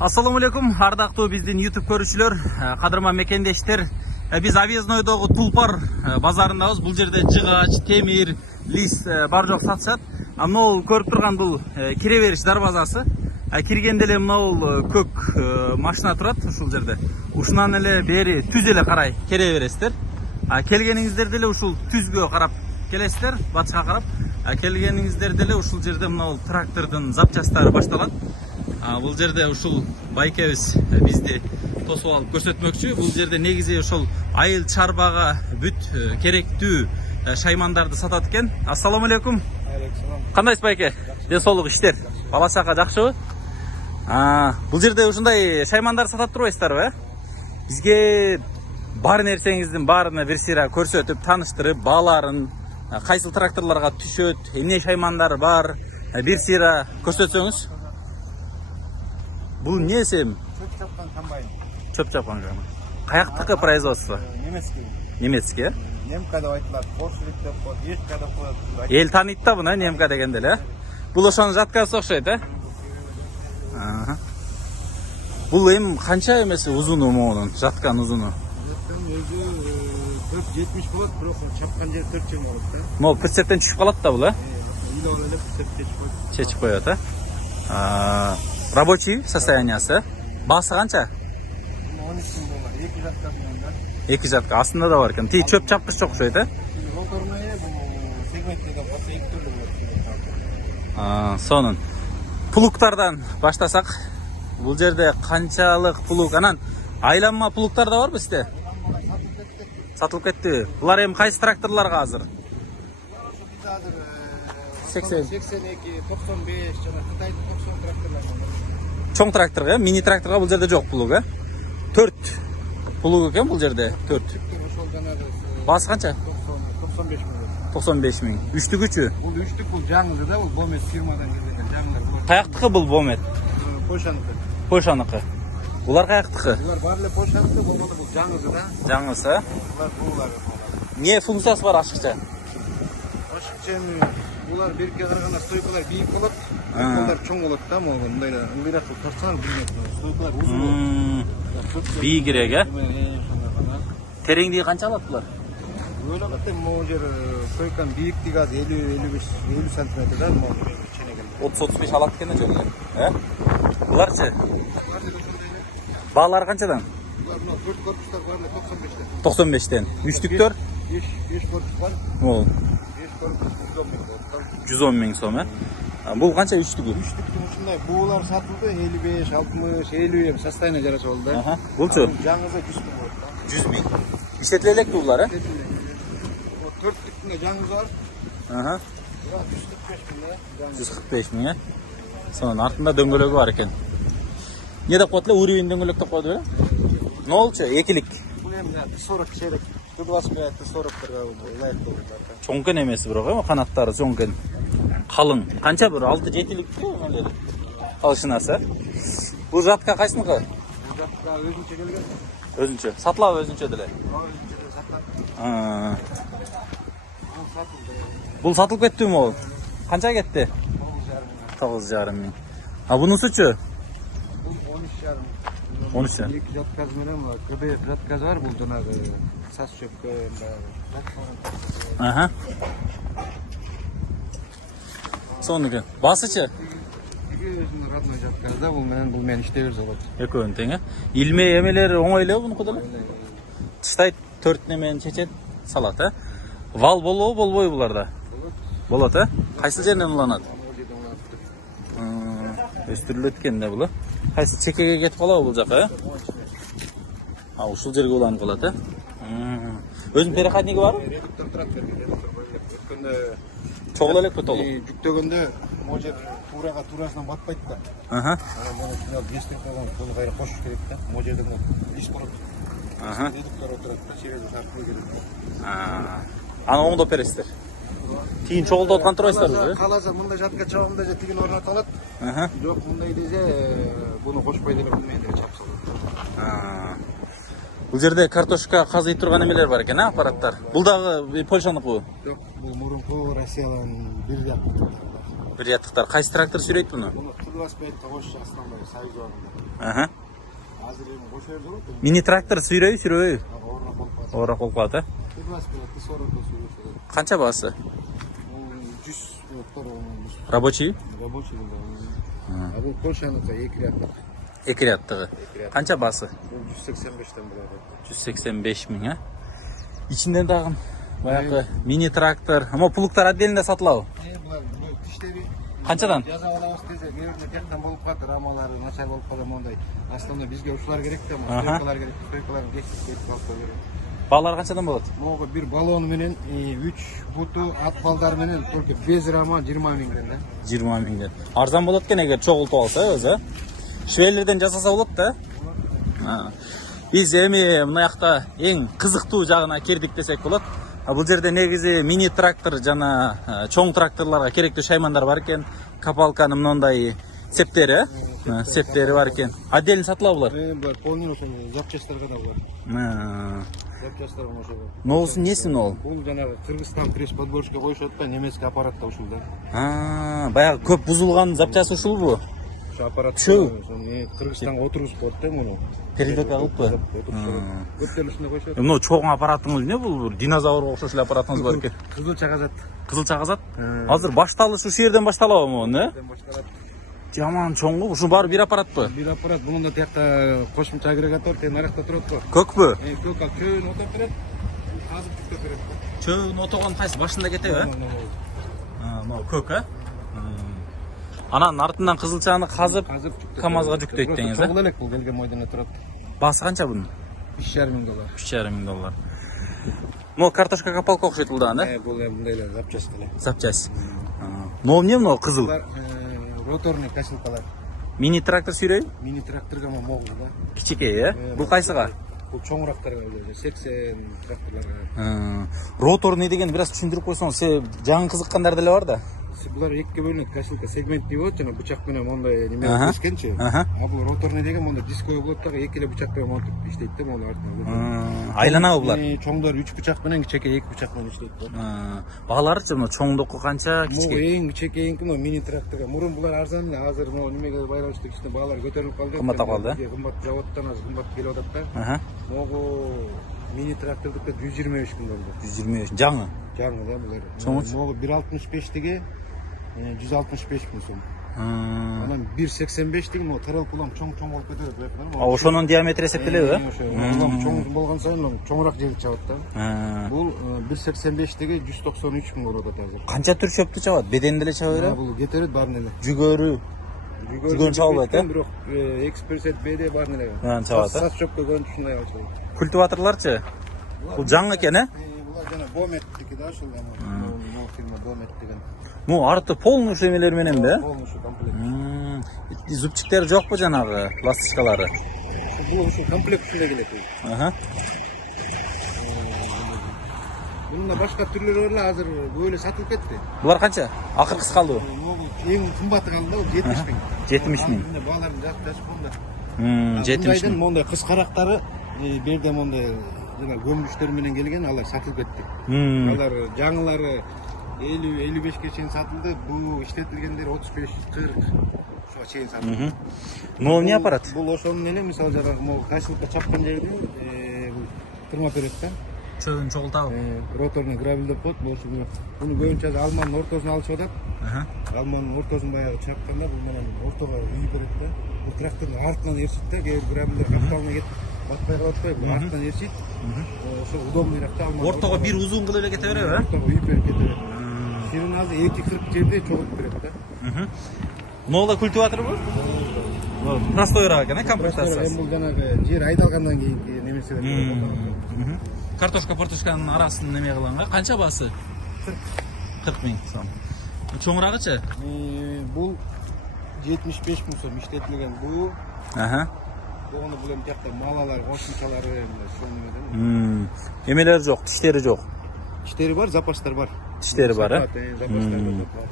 Assalamu alaikum, ардактуу биздин YouTube көрүүчүлөр, кадырма мекендештер. Биз Объезднойдогу Тулпар базарындабыз. Бул жерде жыгач, темир, лис бар жок сатышат. Мына көрүп турган бул кире бериш дарбазасы. Киргенде эле мына көк машина турат ушул жерде. Ушунан эле бери түз эле карай кере бересиздер. Келгениңиздерде эле ушул түзгө карап келесиздер, батышка карап. Келгениңиздерде эле ушул жерде мына трактордун запчастары башталат. Бул жерде ушул байкебиз бизди тосуп алып көрсөтмөкчү. Бул жерде негизи ошол айыл чарбага бүт керектүү шаймандарды сатат экен. Ассаламу алейкум. Кандайсыз байке? Ден-соолук, иштер, бала чака жакшыбы? Бул жерде ушундай шаймандар сатат турбайсыздарбы? Бизге бар нерсеңиздин баарына бир сыйра көрсөтүп, таныштырып, бааларын, кайсыл тракторлорго түшөт, эмне шаймандар бар, бир сыйра көрсөтсөңүз. Бул не сем? Чөп чапкан комбайн. Чөп чапкан комбайн. Каяктыкы производство? Немецкий. Немецкий, Немка деп айтылат, Поршевик деп коет, Ешка деп коет. Эл тааныйт да буну, немка дегенде эле. Бул ошонун жаткасы окшойт, Бул эми канча эмеси узуну могунун, жаткан узуну? Жаткан өзү 470 болот, бирок чапкан жери 4 болот да. Могу прицептен түшүп калат да бул, Үйлөр эле прицеп чечип коет, Рабочий состояниясы. Басы канча? 13 миң доллар, 2 жатка менен да. 2 жатка астында да бар экен. Тиги чөп чапкыч окшойт, Роторный бул сегментте деп атса 2 түрлүү болот. Сонун. Плугтардан баштасак, бул жерде канчалык плуг, анан айланма плугтар да барбы сизде? Сатылып кетти. Булар эми кайсы тракторлорго азыр? 82, 95 жана Кытайдын 90 тракторлору. Чоң тракторго, мини тракторго бул жерде жок плуг, 4 плуг экен бул жерде, 4. Ошол жанагы Басы канча? 95 миң. 95 миң. Үчтүгүчү? Бул үчтүк, бул жаңысы да, бул Бомет фирмадан келген жаңылар. Каяктыкы бул Бомет? Польшаныкы. Польшаныкы. Булар каяктыкы? Булар баары эле Польшаныкы, болбоду бул жаңысы да. Жаңысы? Булар булар. Не функциясы бар ашыкча? Ашыкча булар берке караганда стойкалар бийик болот. Булар чоң болот да, могу мындайда ыңгайрак кылып тартсаңар билет. Стойкалар узун болот. Бий керек, Тереңдиги канча алат булар? Ойлогот могу жер стойканын бийиктиги азыр 50 сантиметр да, могу ченеген. 30-35 алат экен жөн эле, Буларчы? Баалары канчадан? Булар мына 4 корпустар бар эле 95тен. 95тен. Үчтүктөр? 5 корпус бар. Могу 5 корпус 110 миң сом, Бул канча үчтүгү? Үчтүктүн ушундай буулар сатылды 55, 60, 50 эми состояние жараша болду да. Булчу? Жаңысы 100 миң болот да. 100 миң. Иштетиле элекпи булар, 4-түктүн жаңысы бар. 145 миң. Сонун артында дөңгөлөгү бар экен. Не деп коет эле? Уровень дөңгөлөк деп коет эле? Не болчу? Экилик. Бул эми 40 чейрек. 125 40 лайк болду. Чоңкен эмеси бирок, канаттары чоңкен. Калың. Канча бир 6-7ликпи эмелери? Алышынасы. Бул жатка кайсыныкы? Бул жатка өзүнчө келген. Өзүнчө. Сатылабы өзүнчө деле? Өзүнчө деле сатылат. Бул сатылды. Бул сатылып кеттиби могу? Канча кетти? 9,5 миң. Бунусучу? Бул 13,5. 13. Эки жаткасы менен КБФ жаткасы бар, бул жанагы сас чөпкө Сонун экен. Басычы? өзүнүн родной жаткасы да, бул менен иштей берсе болот. Экөөнүн тең, Илме эмелери оңой эле бунуку деле? Тыштайт, 4 немен чечет, салат, Вал болобу, болбойбу буларда? Болот, Кайсы жеринен уланат? Өстүрүлөт экен да бул, Кайсы чекеге кетип калабы бул жака, Ушул жерге уланып калат, Өзүнүн переходниги барбы? Редуктор турат берген, өткөндө чогул элекпи толук? Жүктөгөндө могу жер туурасынан батпайт да. Анан муну жинап бестен калган колу кайра кошуш керек да. Могу жерде иш болот. Редуктор отурат да, через аркылуу келет. Аны оңдоп бересиздер. Тигин чогултуп аткан турбайсыздарбы? Каласа мындай жатка чабымда же тигин орнотуп алат. Жок, мындай деже буну кошпой деле билмейт деле чапса болот. Бул жерде картошка казый турган эмелер бар экен, аппараттар. Бул дагы Польшаныкыбы? Жок, бул мурунку Россиянын бир жак. Bir yattıklar. Kaysı traktör süreyt bunu? Bunu Kırbaspayet'te koş основной sayı zorunda. Aha. Hazır elim koş yerdi olur mu? Mini traktör sürey, sürey. Orada kolpa. Ora kolpatı. Kırbaspayet'te sorunda sürüyor. Kança bası? 100 doktor olmuş. Рабочий? Рабочий да. Bu Polşa'nın da ekranı. Ekir yattığı. Kança bası? 185'ten burada. 185 bin ha. İçinden dağın. Bayağı mini traktör. Ama puluklar addelinde satılağı. Bunlar bu dişleri Kançadan? Yaza olamaz dese yerinde tekten bolup kaldı. Ramaları naçar bolup kaldı onday. Aslında bizge uşular gerekti ama suykalar gerekti. Suykaların geçip kalktı böyle. Bağlar kançadan болады? Moğu bir balon menen 3 butu at baldar menen только без rama 20 mingden da. 20 mingden. Arzan болады екен егер чогултуп алса өзү. Швейлерден жасаса болот да. Биз эми мына жакта эң кызыктуу жагына кирдик десек болот. Бул жерде негизи мини трактор жана чоң тракторлорго керектүү шаймандар бар экен. Капалканын мындай септери, септери бар экен. Отдельно сатылабы булар? Булар полный запчасттарга да булар. Запчасттар може бар. Ноосун несин ол? Бул жанагы Кыргызстан пресс подборщикке коюшат да, немецкий аппаратта ушул да. Баягы көп бузулган запчасы ушулбу? Şu аппарат Кыргызстанга отургузуп коет да муну. Передок алыппы? Көптөр ушунда коюшат. Мына чоң аппараттын эмне бул? Динозаврга окшош эле аппаратыңыз бар экен. Кызылча газат. Кызылча газат? Азыр башталышы ушул жерден башталабы муну? Жаман чоң го. Ушун баары бир аппаратпы? Бир аппарат. Мунун да тиякта кошумча агрегатор тен аракта турат го. Көкпү? Көк ал чөөн отоп турат. Казып түктөп турат. Чөөн отогон кайсы башында кетеби? Мына көк, а? Анан артынан кызылчаны казып КамАЗга жүктөйт деңиз, а? Чогул элек бул келген мойдона турат. Басы канча bunun? $5,500. $5,500. Мына картошка капалка окшойт бул да, да? Бул мындай эле запчасть эле. Запчасть. Мына эмне мына кызыл? Роторный косилкалар. Мини трактор сүйрөй? Мини тракторга могул да. Кичикей, э? Бул кайсыга? Бул чоңурактарга эле 80 тракторларга. Роторный деген бираз түшүндүрүп койсоңуз, жаңы кызыккандар деле бар да. Булар экиге бөлүнөт, косилка сегмент деп болот, жана бычак менен мондай неме кескенчи. А бул роторный деген мондай дисковый болот да, эки эле бычак менен монтип иштейт да, мону артынан. Айланабы булар? Чоңдор 3 бычак менен, кичекей 2 бычак менен иштейт да. Багаларычы мына чоңдуку канча, кичикей? Эң кичекейинки мына мини тракторга. Мурун булар арзан эле, азыр могу немеге байланыштуу кичине баалар көтөрүлүп калды. Кымбаттап калды. Кымбат заводдон азыр кымбат келип атат да. Могу мини трактордуку 125 миң болду. 125 жаңы. Жаңы да булар. Чоңучу? Могу 165 деген 165 миң сом. Анан 185 деген могу таралып улам чоң болуп кетет. Ошонун диаметри эсептелеби? Улам чоң болгон сайын чоңураак жел чабат да. Бул 185 деген 193 миң болот азыр. Канча түр чөптү чабат? Беден деле чаба береби? Бул кетерет баарын эле. Жүгөрү чабат, э? Бирок экспресет БД баарын эле. Чабат, э? Сас чөпкө көндүшүндай алчу. Культиваторлорчу? Бул жаңы экен, э? Булар жана Бометтики да, ошол могу фирма Бомет деген. Ну, арты полный шемелер менен да? Полный комплект. Зубчиктери жокпу жанагы, ласточкалары? Бул ушул комплект ушундай келет. Bunun da başka türleri var hazır böyle satılıp etti. Bunlar kança? Akırkısı kaldı o? En kımbatı kaldı o 70 bin. 70 bin. Bağların jaşı 70 bin. Monday kız karakları bir de monday gömülüşleriminden gelgen alar satılıp etti. Alar жаңылары 50-55 çeyin satıldı. Bu işletilgenleri 35-40 şu çeyin satıldı. Bu ne aparat? Bu loşonun ele misal janagı kaşılıkta çapkan жерде tırma perekten. Çöğün çoğultağı. Rotorunu gravelde pot, bunu көбүнчө Almanın ortasına alışıp atıp. Almanın ortasını bayağı çapkanda bu menен ortaga uyup berет да. Bu traktörün артынан ерсит да, кээ гравелдер капталына кетип батпай калат да, bu артынан ерсит. Ошо удобныйраак да Alman. Ортого бир узун кылып эле кете береби, э? Ортого uyup берип кете берет. Ширин азыр 2-40 жерде чогулуп берет да. Нола культиватор бу? Простойраак экен, комплектациясы. Бул жанагы жер айдалгандан кийинки немеселер. Картошка-портошканын арасын неме кылганга канча басы? 40 миң сом. Чоңурагычы? Бул 75 миң сом иштетилген бу. Буну бул эми жакта малалар, кошумчалары ошону менен. Эмелери жок, тиштери жок. Тиштери бар, запастар бар. Тиштери бар, э? Запастар бар.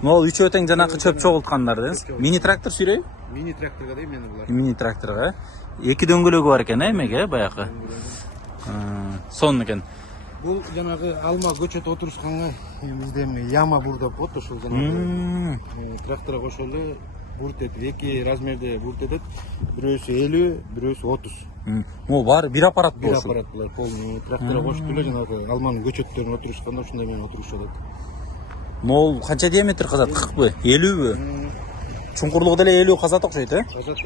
Могу үчөө тең жанакы чөп чогулткандар деңиз. Мини трактор сүйрөй? Мини тракторга дейм мен булар. Мини тракторга. Эки дөңгөлөгү бар экен, эмеге баягы. Сонун экен. Бул жанагы алма көчөт отурушканга бизде яма бурда болот, ошол жанагы трактора кошолу бурт этип, эки размерде бурт этет. Бирөөсү 50, бирөөсү 30. Могу баары бир аппарат Бир болушул. аппарат булар полный. Трактора кошуп эле жанагы алманын көчөттөрүн отурушканда ошондой менен отурушат. Могу канча диаметр казат? 40бы? 50бы? Чуңкурлугу деле 50 казат окшойт, э? Казат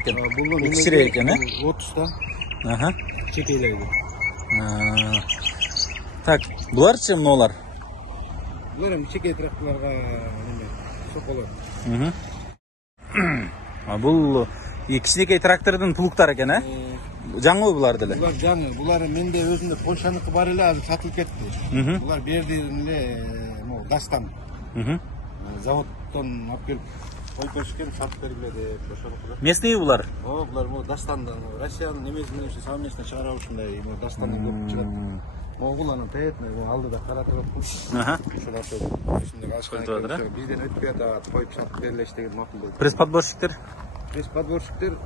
экен. Бул кичиирээк экен, э? 30 да. Аха. Чекейлерди. Так, буларчы мыналар? Булар эми чекей тракторлорго неме соколот. Бул кичинекей трактордун плугтары экен, э? Жаңы булар деле. Булар жаңы. Булар менде өзүндө Польшаныкы бар эле, азыр сатылып кетти. Булар бердин эле могу Дастан. Заводдон алып келип коюп беришкен, сатып бергиле деп ошонукуда. Местный булар? Булар могу Дастандан, Россиянын немеси менен совместно чыгарып ушундай Дастандан көп чыгат. Могу бул анан таятны алдыда каратып аткан. Ошол аркылуу ичинде ашкан. Бизден өтпөй атат, коюп сатып бергиле деген макул болду. Пресс-подборщиктер? Пресс-подборщиктер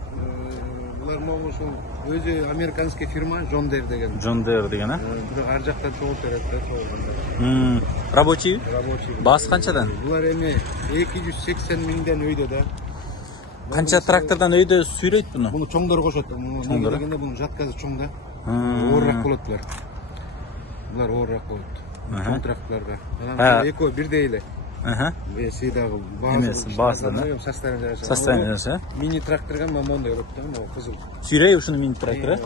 булар могу ушул өзү американский фирма John Deere деген. John Deere деген, а? Бирок ар жактан чогулуп берет да, чогулганда. Рабочий? Рабочий. Баасы канчадан? Булар эми 280 миңден өйдө да. Канча трактордон өйдө сүйрөйт буну? Буну чоңдор кошот. Чоңдор дегенде бунун жатказы чоң да. Оорураак болот булар. Булар оорураак болот. Чоң тракторлорго. Анан экөө бирдей эле. Веси дагы баасы да. Состояние. Мини тракторго мондой болот да, могу кызыл. Сүйрөй ушуну мини трактор, э?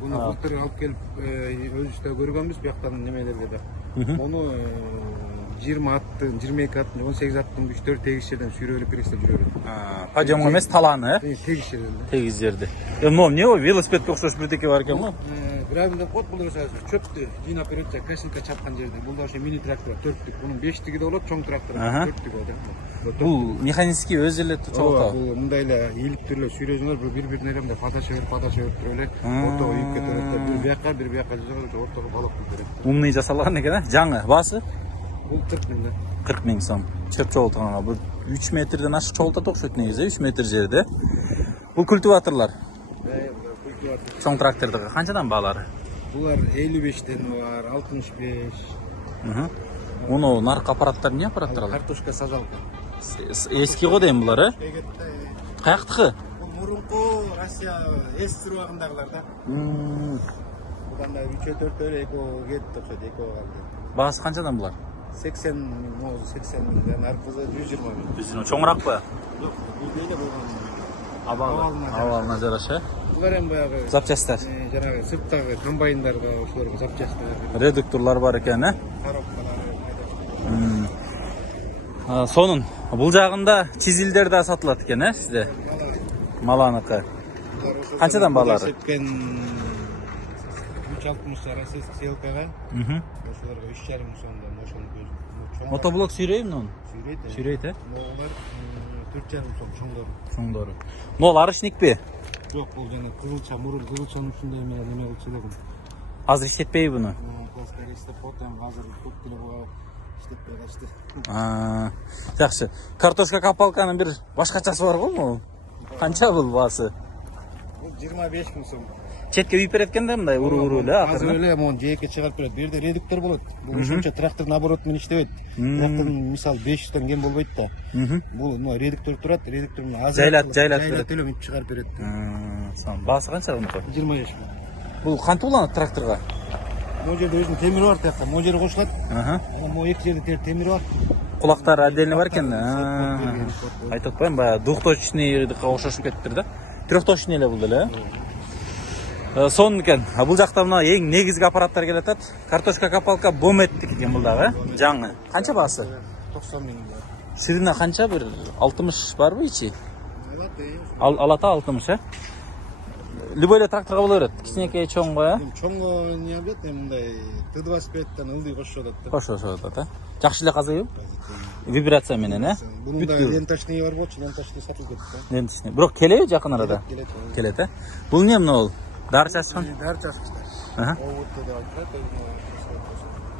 Буну былтыр алып келип өзүбүздө көргөнбүз бияктан немелерге да. Муну 20 аттын, 22 аттын, 18 аттын күчтөр тегиз жерден сүйрөлүп кирсе жүрөт. Подъемга эмес, талааны, э? Тегиз жерден. Тегиз жерде. Эмне эмне о, велосипедке окшош бирдеке бар экен го? Гравийден кот бул эсе чөптү жыйнап берет, касинка чапкан жерде. Бул да ошо мини трактор, 4түк. Бунун 5тиги да болот, чоң трактор 4түк болот. Бул механический өзү эле чогултабы? Бул мындай эле ийилиптүү эле сүйрөсөңөр, бири-бирине эле мындай падаша берип туруп эле ортого үйүп кетет. Бир бияка, бир бияка жыгып ортого балап берет. Умный жасалган экен, э? Жаңы, баасы? Бул 40 миң да. 40 миң сом. Чөп чогултканга бул 3 метрден ашык чогултат окшойт негизи, 3 метр жерде. Бул культиваторлор. Культиватор. Чоң трактордогу канчадан баалары? Булар 55тен бар, 65. Муну наркы аппараттар эмне аппараттар алар? Картошка сажалка. Эски го дейм булар, э? Каяктыкы? Бул мурунку Россия эс убагындагылар да. Будан да 3-4 эко кетти окшойт, эко калды. Баасы канчадан булар? 80 миң, могу 80 миңден аркысы 120 миң. 120 чоңуракпы? Жок, бизде эле болгон. Абалына жараша. Булар эми баягы Запчасттар. жанагы сырттагы комбайндарга ошолорго запчасттар. Редукторлор бар экен, э? Коробкалары. Сонун бул жагында чизилдер да сатылат экен, э, сизде? Маланыкы. Канчадан баалары? 360 российский селкага. Ошолорго 3,5 миң сомдон ошону көзүм. Мотоблок сүйрөйбү муну? Сүйрөйт, э? Могулар 4,5 миң сом чоңдору. Чоңдору. Могул арышникпи? Жок, бул жана кызылча, мурун кызылчанын ушундай менен неме кылчу эле. Азыр иштетпейби буну? Пластик иштеп потом азыр көп деле буга иштетпей калышты. Жакшы. Картошка капалканын бир башкачасы бар го могу? Канча бул баасы? Бул 25 миң сом. Четке үйүп берет экен да мындай уруу эле азыр эле могу жээкке чыгарып берет. Бу жерде редуктор болот. Бул ушунча трактордун обороту менен иштебейт. Трактордун мисалы 500төн кем болбойт да. Бул мына редуктор турат, редуктор менен азыр жайлап берет. эле мынтип чыгарып берет. Баасы канча мунуку? 25 миң. Бул кантип уланат тракторго? Могу жерде өзүнүн темири бар тияка. Могу жерге кошулат. Могу эки жерде темири бар. Кулактары отдельно бар экен. Айтып атпайм, баягы двухточныйга окшошуп кетиптир да. Трехточный эле бул деле, э? Сонун экен. Бул жакта мына эң негизги аппараттар келатат. Картошка капалка Бометтик экен булдагы, жаңы. Канча баасы? 90 миң. Ширина канча? Бир 60 барбы ичи? Алата 60, э? Любой эле тракторго боло берет. Кичинекей чоң го, э? Чоңго не абет, мындай Т25тен ылдый кошуп атат. Кошуп атат, э? Жакшы эле казыйбы? Вибрация менен, э? Bunun da lentaşlığı var bu, lentaşlığı satıldı. Lentaşlığı. Bırak kele yakın arada. Kelet, he? Bu ne oldu? Dar çarşın? Dar çarşın. Aha.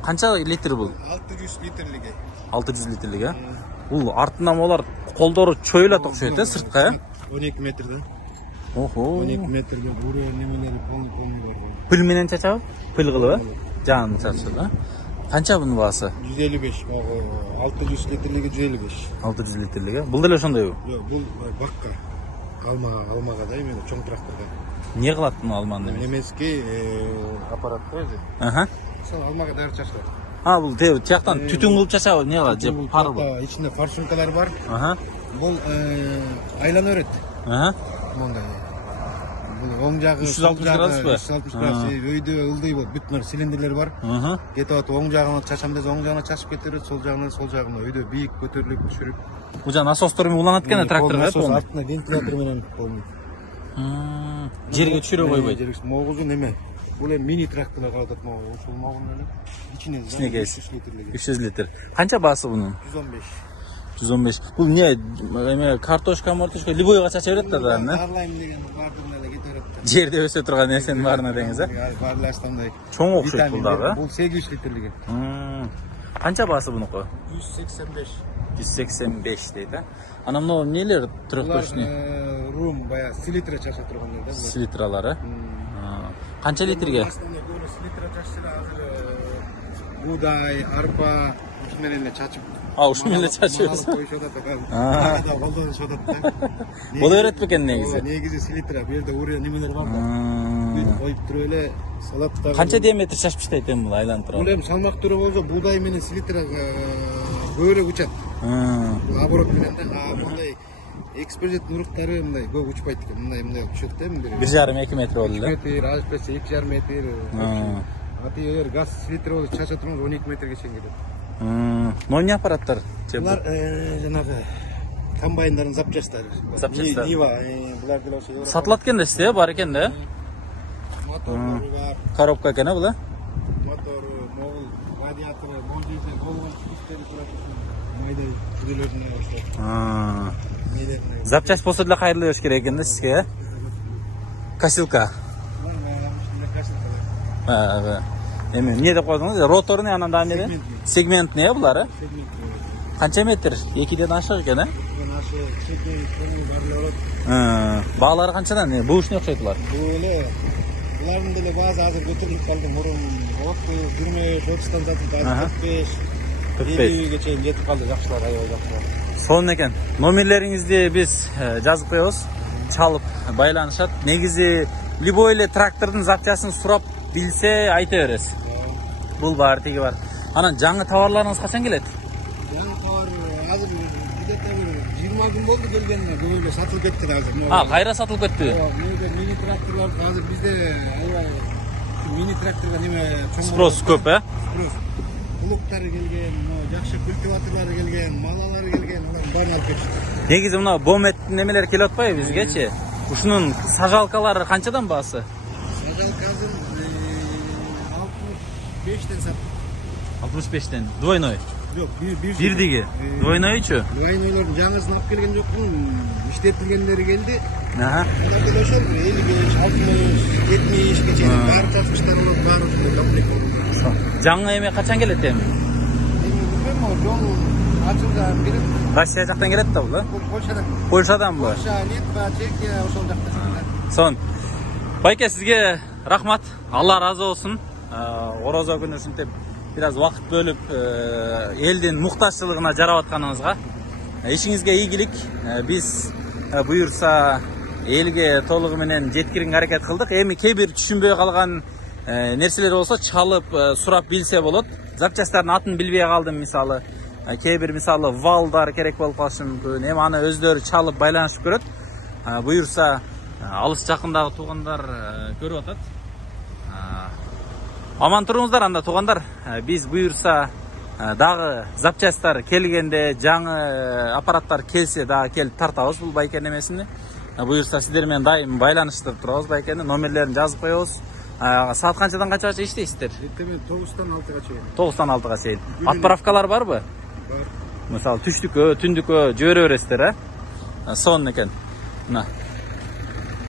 Kança litre bu? 600 litrelik. 600 litrelik, he? Bu артынан олар қолдары чөйле тоқшайды, сыртқа, he? 12 metrede. Охо. 12 metrге буруу немелери полный бар. Pil менен чачабы? Pil кылып, жанын чачады. Канча bunun баасы? 155. 600 литрлиги 155. 600 литрлиги. Бул деле ошондойбу? Жок, бул бакка. Алмага да эме чоң тракторда. Не кылат муну алманы? Немецкий аппарат коёбуз. Аха. Сол алмага дары чачылат. Бул тияктан түтүн кылып чачабы, не кылат? Же парбы? Ичинде форсункалар бар. Аха. Бул айлана берет. Аха. Мондай. Бул оң жагы 360 градус ба? 360 градус. Өйдө ылдый болуп, бүт силиндрлер бар. Аха. Кетип атып, оң жагына чачам десе, оң жагына чачып кетирет, сол жагына өйдө бийик көтөрүлүп түшүрүп. Бул жана насостор менен уланат экен тракторга. Насос артына вентилятор менен полный. Жерге түшүрө койбойт. Могузу неме? Бул мини тракторлар калат могу. Ошол могунун эле ичине кейс 300 литр. Канча баасы бунун? 115. 115. Бул не? Эме картошка, мартошка любойго чача берет да, да? Барлайм деген бардыгына эле кетип атат. Жерде өсө турган нерсенин баарына деңиз, а? Барлаштандай. Чоң окшойт бул дагы. Бул 800 литрлиги. Канча баасы бунуку? 185. 185 дейт, а? Ана мына эмнелер трактошный? Рум бая селитра чаша тургандар да. Селитралары? Канча литрге? Селитра чашса азыр будай, арпа менен эле чачып. Ушу менен чачыбыз. Боло берет бекен негизи? Негизи селитра, бу жерде уря немелер бар да. Бүт коюп туруп эле салат да. Канча диаметр чачып таштайт эми бул айланып турган? Бул эми салмактуу болсо будай менен селитра көбүрөөк учат. Оборот менен да, мындай экспозитный уруктары мындай көп учпайт экен. Мындай учат да, 1,5-2 метр болду да. Метр, азбесе 2,5 метр. Аты эгер газ селитра болсо чача турган 12 метрге чейин кетет. Эмне аппараттар? Булар жанагы комбайндардын запчастары. Запчастар. Нива, булар деле ошо. Сатылат экен да сизде, бар экен да? Мотору бар. Коробка экен бул, а? Мотору, могул, радиатору, можете болгон чипстери турат. Майдай түзүлөрүнө ошо. Запчасть болсо деле кайрылып бериш керек экен да сизге, а? Косилка. Эми эмне деп койдуңуз? Роторный анан да эмне? Сегментный булар, а? Канча метр? 2ден ашык экен, а? Баалары канчадан? Бушуна окшойт булар. Бул эле булардын деле баасы азыр көтөрүлүп калды. Мурун 25-30тан сатылды, азыр 45-50ге чейин жетип калды. Жакшылар, аябай жакшылар. Сонун экен. Номерлериңизди биз жазып коебуз. Чалып байланышат. Негизи любой эле трактордун запчастын сурап билсе айта бересиз. Бул бар, тиги бар. Анан жаңы товарларыңыз качан келет? Жаңы товар азыр где-то 20 күн болду келгенине, көп эле сатылып кетти азыр. Кайра сатылып кетти? Мини тракторлар азыр бизде аябай мини тракторго неме чоң спрос көп, а? Спрос. Улуктары келген, жакшы культиваторлары келген, малалары келген, алар баарын алып кетишти. Негизи мына бометтин немелери келип атпайбы бизгечи? Ушунун сажалкалары канчадан баасы? Сажалка азыр 65тен сатып. 65тен. Двойной. Жок, бирдиги. Двойнойчу? Двойнойлордун жаңысын алып келген жокмун. Иштетилгендери келди. Аха. Алар ошол 55, 60, 70ге чейин баары чачкычтар болот, баары комплект. Жаңы эме качан келет эми? Билбейм, жол ачылган келет. Россия жактан келет да бул, а? Польшадан. Польшаданбы? Польша, Литва, Чехия ошол жактан. Сон. Байке, сизге рахмат. Алла разы болсун. Орозо күнү ушинтип бир аз убакыт бөлүп элдин муктажчылыгына жарап атканыңызга ишиңизге ийгилик. Биз буюрса элге толугу менен жеткирүүгө аракет кылдык. Эми кээ бир түшүнбөй калган нерселер болсо чалып сурап билсе болот. Запчасттардын атын билбей калдым мисалы. Кээ бир мисалы валдар керек болуп калышы мүмкүн. Эми аны өздөрү чалып байланышып көрөт. Буюрса алыс жакындагы туугандар көрүп атат. Аман туруңуздар анда туугандар. Биз буюрса дагы запчасттар келгенде, жаңы аппараттар келсе дагы келип тартабыз бул байке немесини. Буюрса сиздер менен дайым байланыштырып турабыз байкени. Номерлерин жазып коебуз. Саат канчадан канчага иштейсиздер? Эртең 9-тан 6-га чейин. 9-тан 6-га чейин. Отправкалар барбы? Бар. Мисалы түштүккө, түндүккө жибере бересиздер, а? Сонун экен. Мына